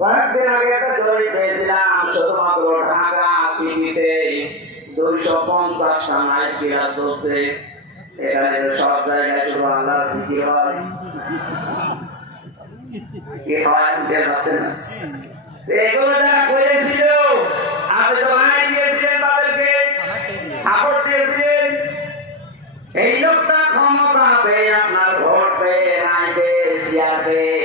কয়েকদিন আগে একটা জরুরি পেয়েছিলাম, শুধুমাত্র ঢাকা সিটিতে দুইশো পঞ্চাশটা নাইট ক্লিয়ার চলছে। এখানে সব জায়গায় শুধু আল্লাহ জিকির হয়। কি হয় টের পাচ্ছি না? এগুলো যারা করেছিল, আপনি তো লাইন দিয়েছিলেন তাদেরকে সাপোর্ট দিয়েছিলেন। এই লোকটা ক্ষমতা পেয়ে আপনার ভোট পেয়ে নাই পেয়ে।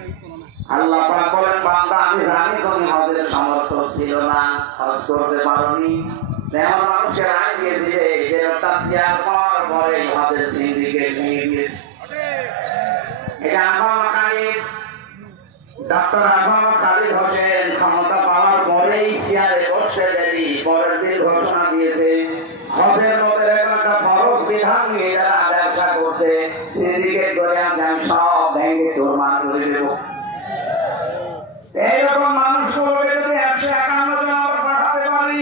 আল্লাহ পাক বলেন, বান্দা, আমি জানি তুমি হজের সামর্থ্য ছিল না, হজ করতে পারোনি। এমন মানুষের আয় লোকটা চেয়ার পর হজের নিয়ে গিয়েছে। এটা ডাক্তার আফামা খালিদ হোসেন ক্ষমতা পাওয়ার পরেই চেয়ারে দেরি, পরের দিন ঘোষণা দিয়েছে, হজের এরকম একটা ফরজ বিধান নিয়ে ব্যবসা করছে, সিন্ডিকেট করে আছে আমি সব ভেঙে চোরমার করে দেবো এইরকম মানুষগুলোকে যদি একশো একান্ন জন আমরা পাঠাতে পারি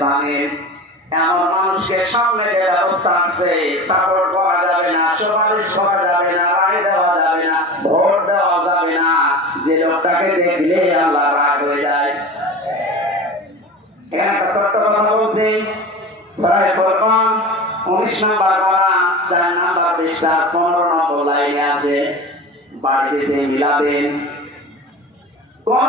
জানেন এমন মানুষকে সামনে যে ব্যবস্থা আছে সাপোর্ট করা যাবে না, সুপারিশ করা যাবে না, রায় দেওয়া যাবে না, ভোট দেওয়া যাবে না। যে লোকটাকে দেখলে আল্লাহ রাগ হয়ে যায়। এখানে একটা ছোট্ট কথা বলছি। সরাই ফোরকান উনিশ নাম্বার করা চার নাম্বার পৃষ্ঠা পনেরো নম্বর লাইনে আছে। বাড়িতে মিলাবেন, কোন